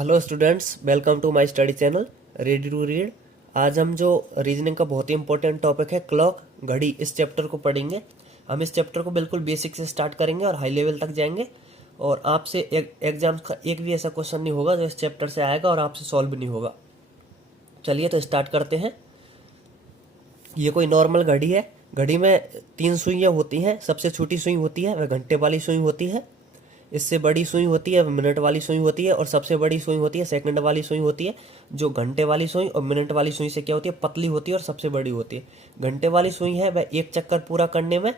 Hello students, welcome to my study channel ready to read. आज हम जो reasoning का बहुत ही इंपॉर्टेंट टॉपिक है क्लॉक घड़ी, इस चैप्टर को पढ़ेंगे। हम इस चैप्टर को बिल्कुल बेसिक से स्टार्ट करेंगे और हाई लेवल तक जाएंगे। और आपसे एग्जाम का एक भी ऐसा क्वेश्चन नहीं होगा जो इस चैप्टर से आएगा और आपसे सॉल्व नहीं होगा। चलिए तो स्टार्ट करते हैं। ये कोई नॉर्मल घड़ी है। घड़ी में 3 सुइयाँ होती हैं। सबसे छोटी सुई होती है वह घंटे वाली सुई होती है। इससे बड़ी सुई होती है मिनट वाली सुई होती है, और सबसे बड़ी सुई होती है सेकंड वाली सुई होती है। जो घंटे वाली सुई और मिनट वाली सुई से क्या होती है, पतली होती है और सबसे बड़ी होती है। घंटे वाली सुई है वह एक चक्कर पूरा करने में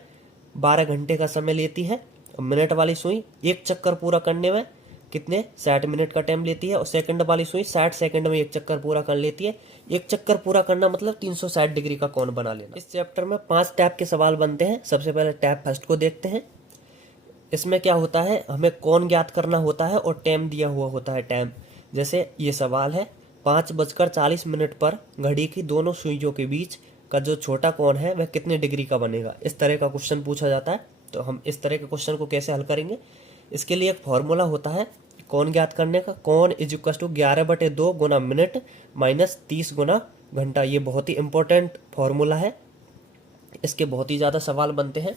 12 घंटे का समय लेती है, और मिनट वाली सुई एक चक्कर पूरा करने में कितने 60 मिनट का टाइम लेती है, और सेकंड वाली सुई 60 सेकंड में एक चक्कर पूरा कर लेती है। एक चक्कर पूरा करना मतलब 360 डिग्री का कोण बना लेना। इस चैप्टर में 5 टैप के सवाल बनते हैं। सबसे पहले टैप फर्स्ट को देखते हैं। इसमें क्या होता है, हमें कौन ज्ञात करना होता है और टाइम दिया हुआ होता है। टाइम जैसे ये सवाल है, 5:40 पर घड़ी की दोनों सुइयों के बीच का जो छोटा कोण है वह कितने डिग्री का बनेगा। इस तरह का क्वेश्चन पूछा जाता है। तो हम इस तरह के क्वेश्चन को कैसे हल करेंगे, इसके लिए एक फॉर्मूला होता है कोण ज्ञात करने का। कोण इज इक्वल टू 11/2 गुना मिनट माइनस 30 गुना घंटा। ये बहुत ही इंपॉर्टेंट फॉर्मूला है। इसके बहुत ही ज़्यादा सवाल बनते हैं।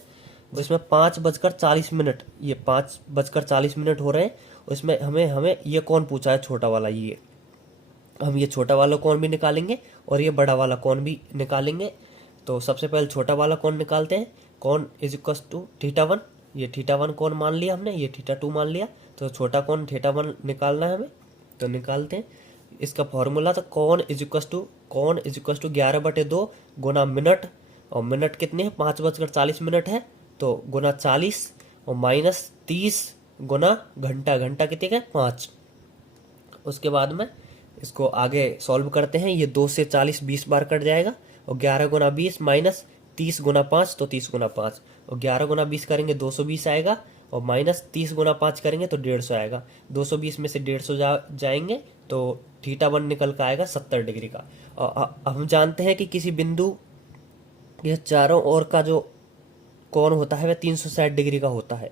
इसमें 5:40, ये 5:40 हो रहे हैं। उसमें हमें हमें ये कौन पूछा है, छोटा वाला। ये हम ये छोटा वाला कौन भी निकालेंगे और ये बड़ा वाला कौन भी निकालेंगे। तो सबसे पहले छोटा वाला कौन निकालते हैं। कौन इज इक्वल टू θ1। ये θ1 कौन मान लिया हमने, ये θ2 मान लिया। तो छोटा कौन θ1 निकालना है हमें, तो निकालते हैं। इसका फॉर्मूला था कौन इज इक्वल टू 11/2 गुना मिनट, और मिनट कितने हैं, 5:40 है, तो गुना 40 और माइनस 30 गुना घंटा। घंटा कितने का, 5। उसके बाद में इसको आगे सॉल्व करते हैं। ये 2 से 40 20 बार कट जाएगा, और 11 गुना 20 माइनस 30 गुना 5, तो 30 गुना 5, और 11 गुना 20 करेंगे 220 आएगा, और माइनस 30 गुना 5 करेंगे तो 150 आएगा। 220 में से 150 जाएंगे तो θ1 निकल कर आएगा 70 डिग्री का। और हम जानते हैं कि किसी बिंदु ये चारों ओर का जो कोण होता है वह 360 डिग्री का होता है।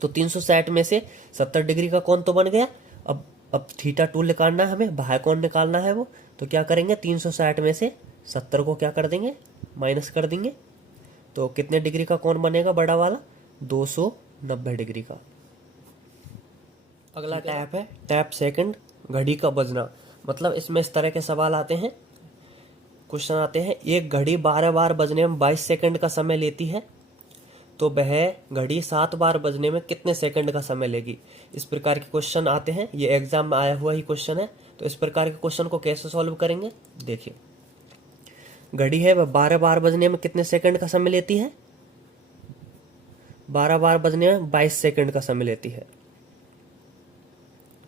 तो 360 में से 70 डिग्री का कोण तो बन गया। अब θ2 निकालना है हमें, बाह्य कोण निकालना है वो। तो क्या करेंगे, 360 में से 70 को क्या कर देंगे, माइनस कर देंगे। तो कितने डिग्री का कोण बनेगा बड़ा वाला, 290 डिग्री का। अगला टैप है टैप सेकंड, घड़ी का बजना। मतलब इसमें इस तरह के सवाल आते हैं, क्वेश्चन आते हैं। एक घड़ी 12 बार बजने में 22 सेकंड का समय लेती है, तो वह घड़ी 7 बार बजने में कितने सेकंड का समय लेगी। इस प्रकार के क्वेश्चन आते हैं। ये एग्जाम में आया हुआ ही क्वेश्चन है। तो इस प्रकार के क्वेश्चन को कैसे सॉल्व करेंगे, देखिए। घड़ी है वह 12 बार बजने में कितने सेकंड का समय लेती है, 12 बार बजने में 22 सेकंड का समय लेती है,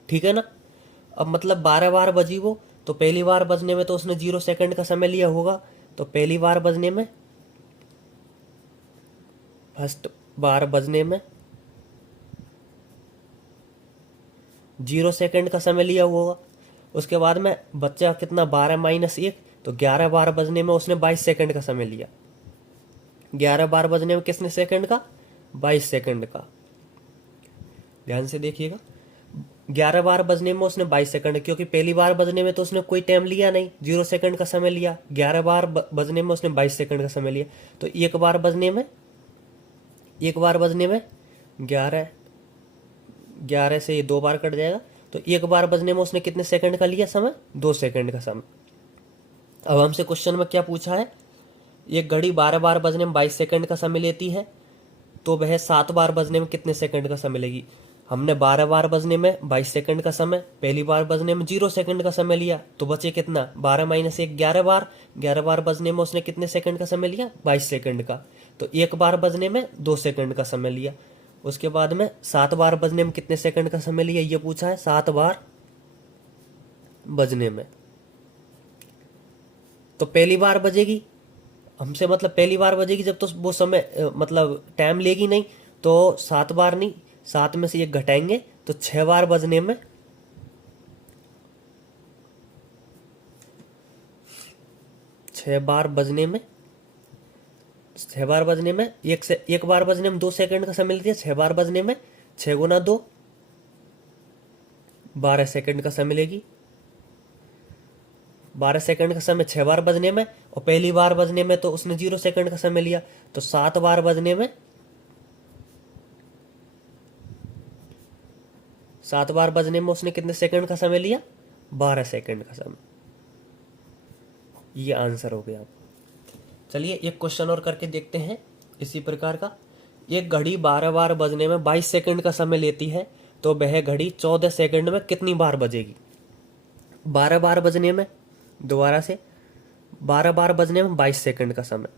ठीक है ना। अब मतलब 12 बार बजी वो, तो पहली बार बजने में तो उसने 0 सेकंड का समय लिया होगा। तो पहली बार बजने में, फर्स्ट बार बजने में 0 सेकंड का समय लिया होगा। उसके बाद में बच्चा कितना, 12 माइनस 1, तो 11 बार बजने में उसने 22 सेकंड का समय लिया। 11 बार बजने में कितने सेकंड का, 22 सेकंड का। ध्यान से देखिएगा, 11 बार बजने में उसने 22 सेकंड, क्योंकि पहली बार बजने में तो उसने कोई टाइम लिया नहीं, 0 सेकंड का समय लिया। 11 बार बजने में उसने 22 सेकंड का समय लिया। तो एक बार बजने में 11 से ये 2 बार कट जाएगा। तो एक बार बजने में उसने कितने सेकंड का लिया समय, 2 सेकंड का समय। अब हमसे क्वेश्चन में क्या पूछा है, एक घड़ी 12 बार बजने में 22 सेकंड का समय लेती है, तो वह 7 बार बजने में कितने सेकंड का समय लेगी। हमने 12 बार बजने में 22 सेकंड का समय, पहली बार बजने में 0 सेकंड का समय लिया, तो बचे कितना, 12 माइनस 1, 11 बार। 11 बार बजने में उसने कितने सेकंड का समय लिया, 22 सेकंड का। तो एक बार बजने में 2 सेकंड का समय लिया। उसके बाद में 7 बार बजने में कितने सेकंड का समय लिया, ये पूछा है 7 बार बजने में। तो पहली बार बजेगी हमसे, मतलब पहली बार बजेगी जब, तो वो समय मतलब टाइम लेगी नहीं। तो 7 बार नहीं, 7 में से 1 घटाएंगे, तो 6 बार बजने में 6 बार बजने में 6 बार बजने में एक बार बजने में 2 सेकंड का समय लेती है। 6 बार बजने में 6 गुना 2 12 सेकंड का समय लेगी। 12 सेकंड का समय 6 बार बजने में, और पहली बार बजने में तो उसने 0 सेकंड का समय लिया, तो 7 बार बजने में 7 बार बजने में उसने कितने सेकंड का समय लिया? 12 सेकंड का समय। ये आंसर हो गया। चलिए एक क्वेश्चन और करके देखते हैं इसी प्रकार का। एक घड़ी 12 बार बजने में 22 सेकंड का समय लेती है, तो वह घड़ी 14 सेकंड में कितनी बार बजेगी? 12 बार बजने में, दोबारा से 12 बार बजने में 22 सेकंड का समय,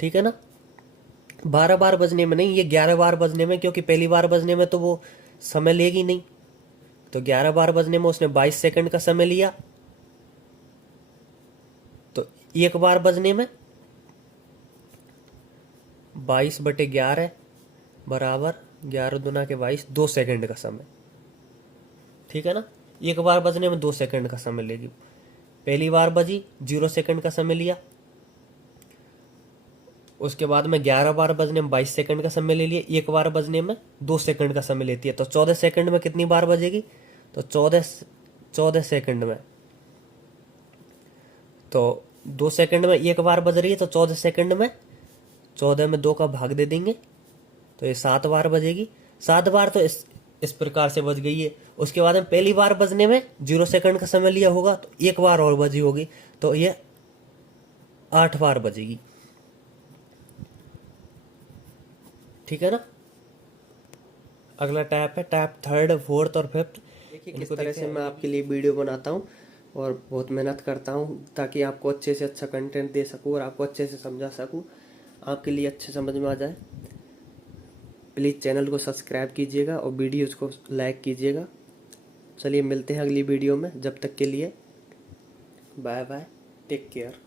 ठीक है ना। 12 बार बजने में नहीं, ये 11 बार बजने में, क्योंकि पहली बार बजने में तो वो समय लेगी नहीं, तो 11 बार बजने में उसने 22 सेकंड का समय लिया। तो एक बार बजने में 22/11 बराबर 11 दूना के 22, 2 सेकंड का समय, ठीक है ना। एक बार बजने में 2 सेकंड का समय लेगी। पहली बार बजी, 0 सेकंड का समय लिया, उसके बाद में 11 बार बजने में 22 सेकंड का समय ले लिया, एक बार बजने में 2 सेकंड का समय लेती है, तो 14 सेकंड में कितनी बार बजेगी? तो 14 सेकंड में, तो 2 सेकंड में एक बार बज रही है, तो 14 सेकंड में 14 में 2 का भाग दे देंगे, तो ये 7 बार बजेगी। 7 बार तो इस प्रकार से बज गई है। उसके बाद में पहली बार बजने में 0 सेकंड का समय लिया होगा, तो एक बार और बजी होगी, तो ये 8 बार बजेगी, ठीक है ना। अगला टैप है टैप 3rd, 4th और 5th। देखिए किस तरह से मैं आपके लिए वीडियो बनाता हूँ और बहुत मेहनत करता हूँ ताकि आपको अच्छे से अच्छा कंटेंट दे सकूँ और आपको अच्छे से समझा सकूँ, आपके लिए अच्छे समझ में आ जाए। प्लीज़ चैनल को सब्सक्राइब कीजिएगा और वीडियोज़ को लाइक कीजिएगा। चलिए मिलते हैं अगली वीडियो में, जब तक के लिए बाय बाय, टेक केयर।